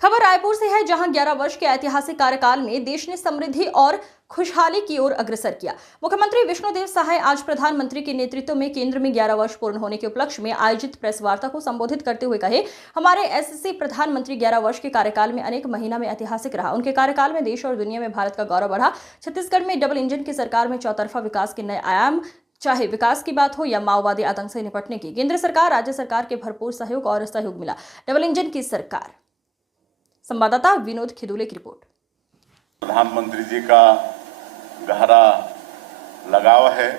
खबर रायपुर से है, जहां 11 वर्ष के ऐतिहासिक कार्यकाल में देश ने समृद्धि और खुशहाली की ओर अग्रसर किया। मुख्यमंत्री विष्णुदेव साय आज प्रधानमंत्री के नेतृत्व में केंद्र में 11 वर्ष पूर्ण होने के उपलक्ष्य में आयोजित प्रेस वार्ता को संबोधित करते हुए कहे, हमारे एससी प्रधानमंत्री 11 वर्ष के कार्यकाल में अनेक महीना में ऐतिहासिक रहा। उनके कार्यकाल में देश और दुनिया में भारत का गौरव बढ़ा। छत्तीसगढ़ में डबल इंजन की सरकार में चौतरफा विकास के नए आयाम, चाहे विकास की बात हो या माओवादी आतंक से निपटने की, केंद्र सरकार राज्य सरकार के भरपूर सहयोग मिला। डबल इंजन की सरकार। संवाददाता विनोद खिदुले की रिपोर्ट। प्रधानमंत्री जी का गहरा लगाव है।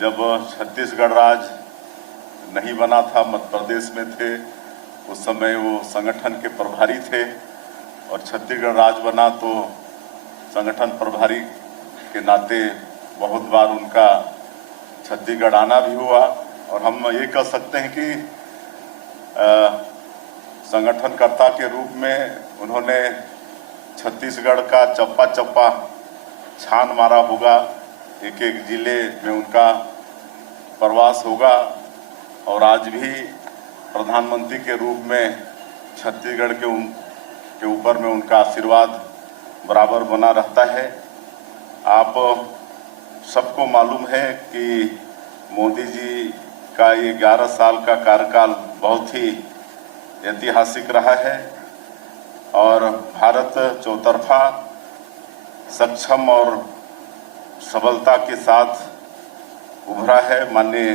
जब छत्तीसगढ़ राज्य नहीं बना था, मध्य प्रदेश में थे, उस समय वो संगठन के प्रभारी थे और छत्तीसगढ़ राज्य बना तो संगठन प्रभारी के नाते बहुत बार उनका छत्तीसगढ़ आना भी हुआ। और हम ये कह सकते हैं कि संगठनकर्ता के रूप में उन्होंने छत्तीसगढ़ का चप्पा चप्पा छान मारा होगा। एक एक जिले में उनका प्रवास होगा और आज भी प्रधानमंत्री के रूप में छत्तीसगढ़ के ऊपर में उनका आशीर्वाद बराबर बना रहता है। आप सबको मालूम है कि मोदी जी का ये 11 साल का कार्यकाल बहुत ही ऐतिहासिक रहा है और भारत चौतरफा सक्षम और सबलता के साथ उभरा है। माननीय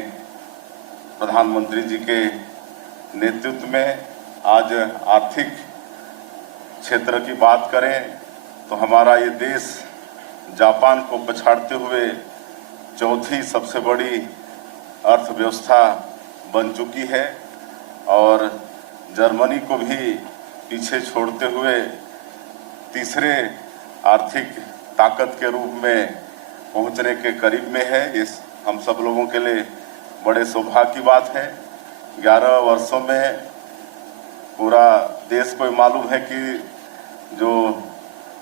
प्रधानमंत्री जी के नेतृत्व में आज आर्थिक क्षेत्र की बात करें तो हमारा ये देश जापान को पछाड़ते हुए चौथी सबसे बड़ी अर्थव्यवस्था बन चुकी है और जर्मनी को भी पीछे छोड़ते हुए तीसरे आर्थिक ताकत के रूप में पहुंचने के करीब में है। इस हम सब लोगों के लिए बड़े सौभाग्य की बात है। 11 वर्षों में पूरा देश को मालूम है कि जो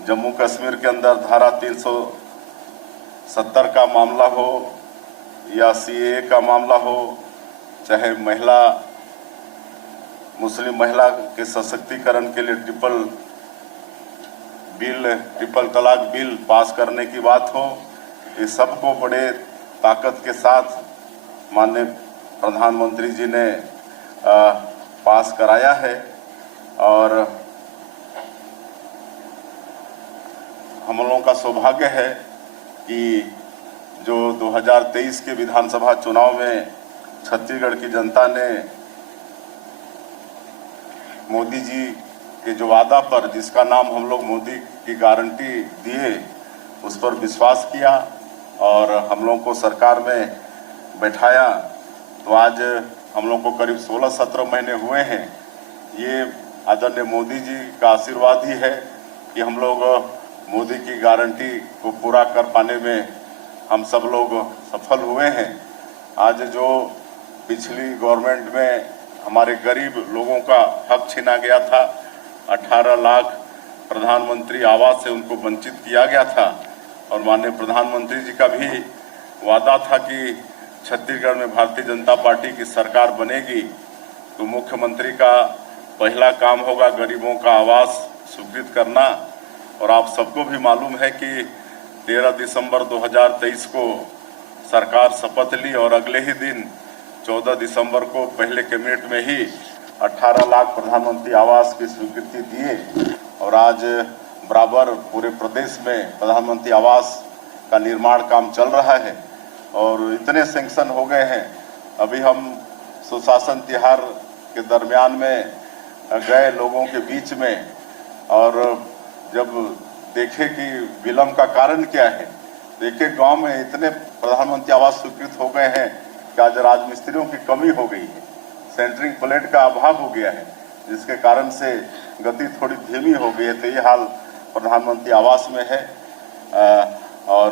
जम्मू कश्मीर के अंदर धारा 370 का मामला हो या सीएए का मामला हो, चाहे मुस्लिम महिला के सशक्तिकरण के लिए ट्रिपल तलाक बिल पास करने की बात हो, ये सबको बड़े ताकत के साथ माननीय प्रधानमंत्री जी ने पास कराया है। और हम लोगों का सौभाग्य है कि जो 2023 के विधानसभा चुनाव में छत्तीसगढ़ की जनता ने मोदी जी के जो वादा पर, जिसका नाम हम लोग मोदी की गारंटी दिए, उस पर विश्वास किया और हम लोगों को सरकार में बैठाया। तो आज हम लोग को करीब 16-17 महीने हुए हैं। ये आदरणीय मोदी जी का आशीर्वाद ही है कि हम लोग मोदी की गारंटी को पूरा कर पाने में हम सब लोग सफल हुए हैं। आज जो पिछली गवर्नमेंट में हमारे गरीब लोगों का हक छीना गया था, 18 लाख प्रधानमंत्री आवास से उनको वंचित किया गया था और माननीय प्रधानमंत्री जी का भी वादा था कि छत्तीसगढ़ में भारतीय जनता पार्टी की सरकार बनेगी तो मुख्यमंत्री का पहला काम होगा गरीबों का आवास स्वीकृत करना। और आप सबको भी मालूम है कि 13 दिसंबर 2023 को सरकार शपथ ली और अगले ही दिन 14 दिसंबर को पहले कैबिनेट में ही 18 लाख प्रधानमंत्री आवास की स्वीकृति दिए और आज बराबर पूरे प्रदेश में प्रधानमंत्री आवास का निर्माण काम चल रहा है और इतने सैंक्शन हो गए हैं। अभी हम सुशासन तिहार के दरमियान में गए लोगों के बीच में और जब देखे कि विलम्ब का कारण क्या है, देखे गांव में इतने प्रधानमंत्री आवास स्वीकृत हो गए हैं कि आज राजमिस्त्रियों की कमी हो गई है, सेंटरिंग प्लेट का अभाव हो गया है, जिसके कारण से गति थोड़ी धीमी हो गई है। तो ये हाल प्रधानमंत्री आवास में है और